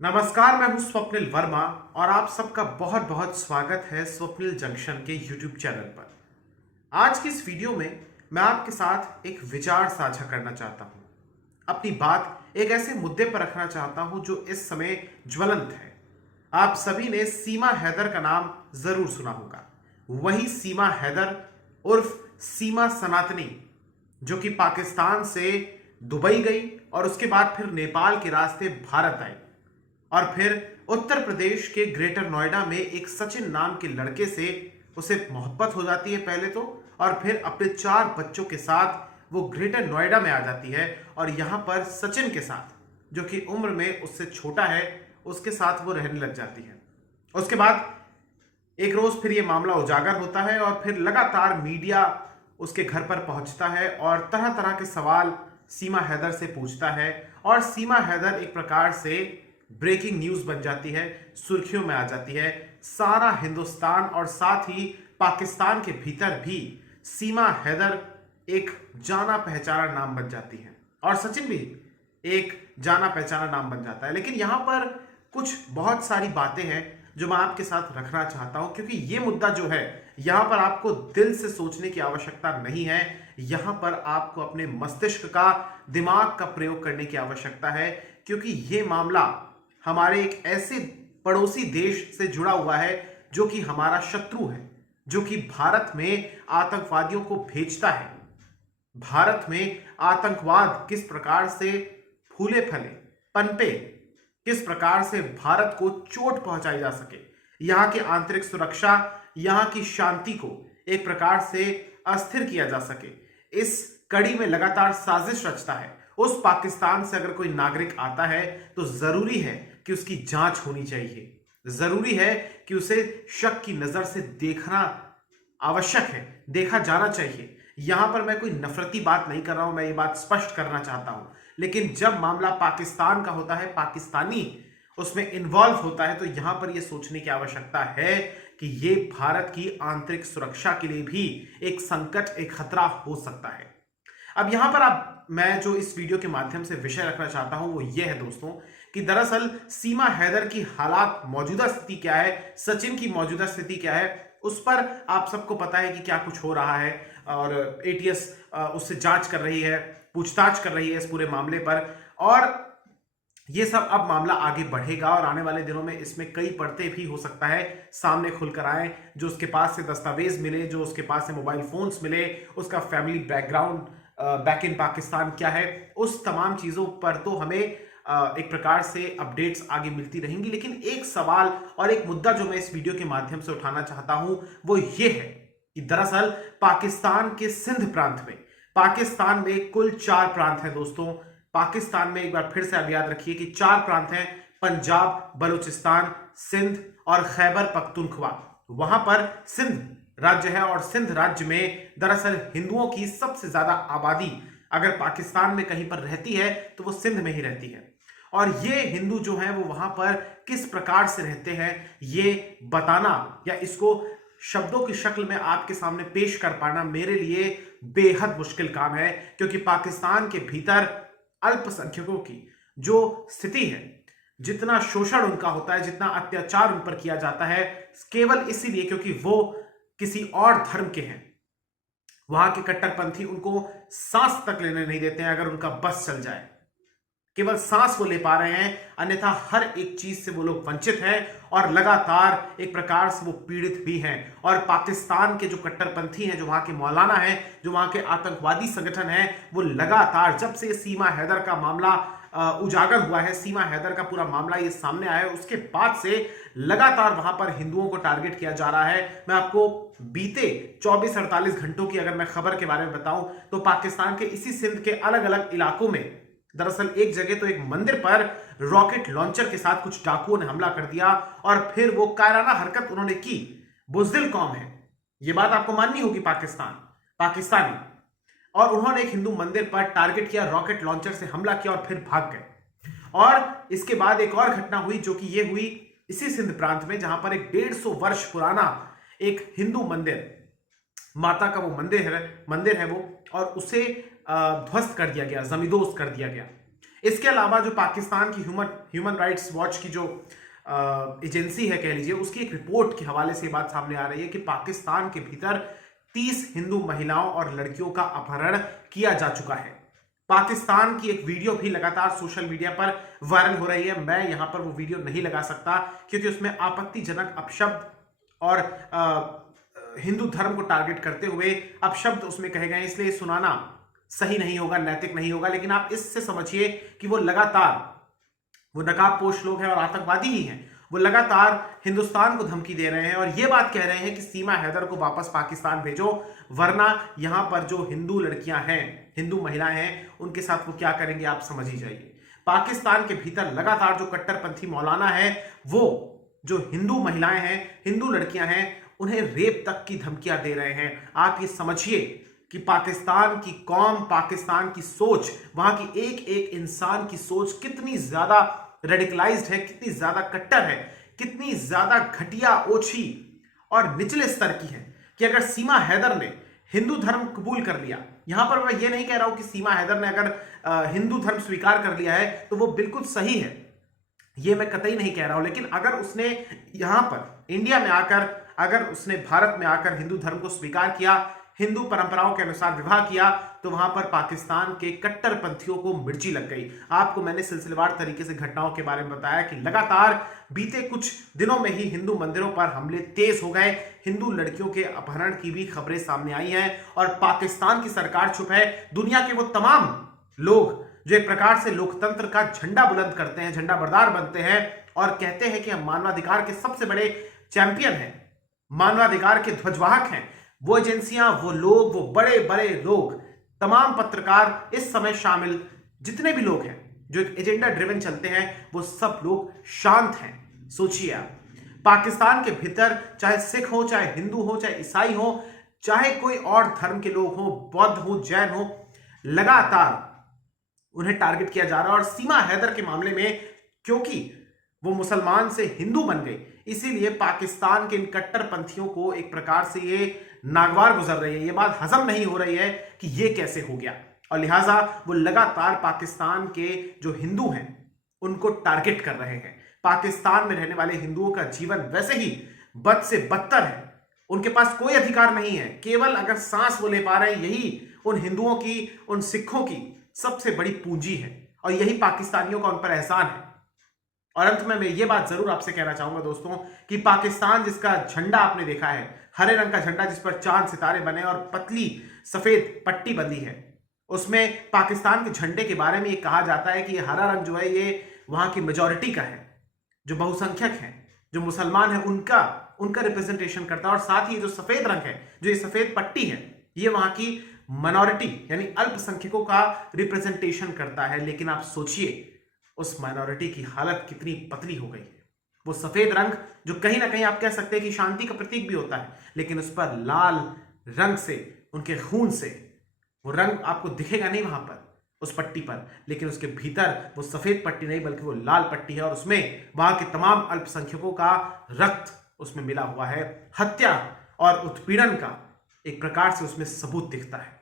नमस्कार, मैं हूं स्वप्निल वर्मा और आप सबका बहुत बहुत स्वागत है स्वप्निल जंक्शन के यूट्यूब चैनल पर। आज की इस वीडियो में मैं आपके साथ एक विचार साझा करना चाहता हूं। अपनी बात एक ऐसे मुद्दे पर रखना चाहता हूं जो इस समय ज्वलंत है। आप सभी ने सीमा हैदर का नाम जरूर सुना होगा। वही सीमा हैदर उर्फ सीमा सनातनी, जो कि पाकिस्तान से दुबई गई और उसके बाद फिर नेपाल के रास्ते भारत आई और फिर उत्तर प्रदेश के ग्रेटर नोएडा में एक सचिन नाम के लड़के से उसे मोहब्बत हो जाती है पहले तो, और फिर अपने 4 बच्चों के साथ वो ग्रेटर नोएडा में आ जाती है और यहां पर सचिन के साथ, जो कि उम्र में उससे छोटा है, उसके साथ वो रहने लग जाती है। उसके बाद एक रोज फिर ये मामला उजागर होता है और फिर लगातार मीडिया उसके घर पर पहुंचता है और तरह तरह के सवाल सीमा हैदर से पूछता है और सीमा हैदर एक प्रकार से ब्रेकिंग न्यूज बन जाती है, सुर्खियों में आ जाती है। सारा हिंदुस्तान और साथ ही पाकिस्तान के भीतर भी सीमा हैदर एक जाना पहचाना नाम बन जाती है और सचिन भी एक जाना पहचाना नाम बन जाता है। लेकिन यहां पर कुछ बहुत सारी बातें हैं जो मैं आपके साथ रखना चाहता हूं, क्योंकि ये मुद्दा जो है यहां पर आपको दिल से सोचने की आवश्यकता नहीं है। यहां पर आपको अपने मस्तिष्क का, दिमाग का प्रयोग करने की आवश्यकता है, क्योंकि ये मामला हमारे एक ऐसे पड़ोसी देश से जुड़ा हुआ है जो कि हमारा शत्रु है, जो कि भारत में आतंकवादियों को भेजता है। भारत में आतंकवाद किस प्रकार से फूले फले, पनपे, किस प्रकार से भारत को चोट पहुंचाई जा सके, यहां की आंतरिक सुरक्षा, यहां की शांति को एक प्रकार से अस्थिर किया जा सके, इस कड़ी में लगातार साजिश रचता है। उस पाकिस्तान से अगर कोई नागरिक आता है तो जरूरी है कि उसकी जांच होनी चाहिए, जरूरी है कि उसे शक की नजर से देखना आवश्यक है, देखा जाना चाहिए। यहां पर मैं कोई नफरती बात नहीं कर रहा हूं, मैं ये बात स्पष्ट करना चाहता हूं। लेकिन जब मामला पाकिस्तान का होता है, पाकिस्तानी उसमें इन्वॉल्व होता है, तो यहां पर यह सोचने की आवश्यकता है कि यह भारत की आंतरिक सुरक्षा के लिए भी एक संकट, एक खतरा हो सकता है। अब यहां पर मैं जो इस वीडियो के माध्यम से विषय रखना चाहता हूं वो ये है दोस्तों, कि दरअसल सीमा हैदर की हालात, मौजूदा स्थिति क्या है, सचिन की मौजूदा स्थिति क्या है, उस पर आप सबको पता है कि क्या कुछ हो रहा है और एटीएस उससे जांच कर रही है, पूछताछ कर रही है इस पूरे मामले पर। और ये सब अब मामला आगे बढ़ेगा और आने वाले दिनों में इसमें कई परतें भी हो सकता है सामने खुलकर आए। जो उसके पास से दस्तावेज मिले, जो उसके पास से मोबाइल फोन्स मिले, उसका family background back in Pakistan क्या है, उस तमाम चीजों पर तो हमें एक प्रकार से अपडेट्स आगे मिलती रहेंगी। लेकिन एक सवाल और एक मुद्दा जो मैं इस वीडियो के माध्यम से उठाना चाहता हूं वो ये है कि दरअसल पाकिस्तान के सिंध प्रांत में, पाकिस्तान में कुल 4 प्रांत हैं दोस्तों। पाकिस्तान में एक बार फिर से आप याद रखिए कि 4 प्रांत हैं, पंजाब, बलूचिस्तान, सिंध और खैबर पख्तूनख्वा। वहां पर सिंध राज्य है और सिंध राज्य में दरअसल हिंदुओं की सबसे ज्यादा आबादी अगर पाकिस्तान में कहीं पर रहती है तो वो सिंध में ही रहती है। और ये हिंदू जो हैं वो वहां पर किस प्रकार से रहते हैं ये बताना या इसको शब्दों की शक्ल में आपके सामने पेश कर पाना मेरे लिए बेहद मुश्किल काम है, क्योंकि पाकिस्तान के भीतर अल्पसंख्यकों की जो स्थिति है, जितना शोषण उनका होता है, जितना अत्याचार उन पर किया जाता है, केवल इसीलिए क्योंकि वो किसी और धर्म के हैं। वहां के कट्टरपंथी उनको सांस तक लेने नहीं देते हैं अगर उनका बस चल जाए। केवल सांस वो ले पा रहे हैं, अन्यथा हर एक चीज से वो लोग वंचित हैं और लगातार एक प्रकार से वो पीड़ित भी हैं। और पाकिस्तान के जो कट्टरपंथी हैं, जो वहां के मौलाना हैं, जो वहां के आतंकवादी संगठन हैं, वो लगातार जब से सीमा हैदर का मामला उजागर हुआ है, सीमा हैदर का पूरा मामला ये सामने आया है, उसके बाद से लगातार वहां पर हिंदुओं को टारगेट किया जा रहा है। मैं आपको बीते 24-48 घंटों की अगर मैं खबर के बारे में बताऊं तो पाकिस्तान के इसी सिंध के अलग अलग इलाकों में दरअसल एक जगह तो एक मंदिर पर रॉकेट लॉन्चर के साथ कुछ डाकुओं ने हमला कर दिया और फिर वो कायराना हरकत उन्होंने की। बुज़दिल कौम है, ये बात आपको माननी होगी, पाकिस्तानी, और उन्होंने एक हिंदू मंदिर पर टारगेट किया, रॉकेट लॉन्चर से हमला किया और फिर भाग गए। और इसके बाद एक और घटना हुई जो कि ये हुई इसी सिंध प्रांत में, जहां पर एक 150 वर्ष पुराना एक हिंदू मंदिर, माता का वो मंदिर है वो, और उसे ध्वस्त कर दिया गया, जमींदोज कर दिया गया। इसके अलावा जो पाकिस्तान की ह्यूमन राइट्स वॉच की जो एजेंसी है कह लीजिए, उसकी एक रिपोर्ट के हवाले से बात सामने आ रही है कि पाकिस्तान के भीतर 30 हिंदू महिलाओं और लड़कियों का अपहरण किया जा चुका है। पाकिस्तान की एक वीडियो भी लगातार सोशल मीडिया पर वायरल हो रही है। मैं यहां पर वो वीडियो नहीं लगा सकता क्योंकि उसमें आपत्तिजनक अपशब्द और हिंदू धर्म को टारगेट करते हुए अपशब्द उसमें कहे गए, इसलिए सुनाना सही नहीं होगा, नैतिक नहीं होगा। लेकिन आप इससे समझिए कि वो लगातार, वो नकाबपोश लोग हैं और आतंकवादी ही हैं, वो लगातार हिंदुस्तान को धमकी दे रहे हैं और ये बात कह रहे हैं कि सीमा हैदर को वापस पाकिस्तान भेजो, वरना यहां पर जो हिंदू लड़कियां हैं, हिंदू महिलाएं हैं, उनके साथ वो क्या करेंगे आप समझ ही जाइए। पाकिस्तान के भीतर लगातार जो कट्टरपंथी मौलाना है, वो जो हिंदू महिलाएं हैं, हिंदू लड़कियां हैं, उन्हें रेप तक की धमकियां दे रहे हैं। आप ये समझिए कि पाकिस्तान की कौम, पाकिस्तान की सोच, वहां की एक एक इंसान की सोच कितनी ज्यादा रेडिकलाइज्ड है, कितनी ज्यादा कट्टर है, कितनी ज्यादा घटिया, ओछी और निचले स्तर की है कि अगर सीमा हैदर ने हिंदू धर्म कबूल कर लिया, यहां पर मैं ये नहीं कह रहा हूं कि सीमा हैदर ने अगर हिंदू धर्म स्वीकार कर लिया है तो वो बिल्कुल सही है, ये मैं कतई नहीं कह रहा हूं। लेकिन अगर उसने यहां पर इंडिया में आकर, अगर उसने भारत में आकर हिंदू धर्म को स्वीकार किया, हिंदू परंपराओं के अनुसार विवाह किया, तो वहां पर पाकिस्तान के कट्टरपंथियों को मिर्ची लग गई। आपको मैंने सिलसिलेवार तरीके से घटनाओं के बारे में बताया कि लगातार बीते कुछ दिनों में ही हिंदू मंदिरों पर हमले तेज हो गए, हिंदू लड़कियों के अपहरण की भी खबरें सामने आई हैं और पाकिस्तान की सरकार चुप है। दुनिया के वो तमाम लोग जो एक प्रकार से लोकतंत्र का झंडा बुलंद करते हैं, झंडा बरदार बनते हैं और कहते हैं कि हम मानवाधिकार के सबसे बड़े चैंपियन हैं, मानवाधिकार के ध्वजवाहक हैं, वो एजेंसियां, वो लोग, वो बड़े बड़े लोग, तमाम पत्रकार इस समय शामिल, जितने भी लोग हैं जो एक एजेंडा ड्रिवन चलते हैं, वो सब लोग शांत हैं। सोचिए आप, पाकिस्तान के भीतर चाहे सिख हो, चाहे हिंदू हो, चाहे ईसाई हो, चाहे कोई और धर्म के लोग हो, बौद्ध हो, जैन हो, लगातार उन्हें टारगेट किया जा रहा है। और सीमा हैदर के मामले में क्योंकि वो मुसलमान से हिंदू बन गई, इसीलिए पाकिस्तान के इन कट्टरपंथियों को एक प्रकार से ये नागवार गुजर रही है, ये बात हजम नहीं हो रही है कि ये कैसे हो गया, और लिहाजा वो लगातार पाकिस्तान के जो हिंदू हैं उनको टारगेट कर रहे हैं। पाकिस्तान में रहने वाले हिंदुओं का जीवन वैसे ही बद से बदतर है, उनके पास कोई अधिकार नहीं है, केवल अगर सांस वो ले पा रहे हैं, यही उन हिंदुओं की, उन सिखों की सबसे बड़ी पूंजी है और यही पाकिस्तानियों का उन पर एहसान है। और अंत में मैं ये बात जरूर आपसे कहना चाहूंगा दोस्तों कि पाकिस्तान जिसका झंडा आपने देखा है, हरे रंग का झंडा जिस पर चांद सितारे बने और पतली सफेद पट्टी बंधी है, उसमें पाकिस्तान के झंडे के बारे में ये कहा जाता है कि ये हरा रंग जो है ये वहां की मेजॉरिटी का है, जो बहुसंख्यक है, जो मुसलमान है, उनका रिप्रेजेंटेशन करता है। और साथ ही जो सफेद रंग है, जो ये सफेद पट्टी है, ये वहां की माइनॉरिटी यानी अल्पसंख्यकों का रिप्रेजेंटेशन करता है। लेकिन आप सोचिए उस माइनॉरिटी की हालत कितनी पतली हो गई है। वो सफेद रंग जो कहीं ना कहीं आप कह सकते हैं कि शांति का प्रतीक भी होता है, लेकिन उस पर लाल रंग से, उनके खून से वो रंग आपको दिखेगा नहीं वहां पर उस पट्टी पर, लेकिन उसके भीतर वो सफेद पट्टी नहीं बल्कि वो लाल पट्टी है और उसमें वहां के तमाम अल्पसंख्यकों का रक्त उसमें मिला हुआ है। हत्या और उत्पीड़न का एक प्रकार से उसमें सबूत दिखता है।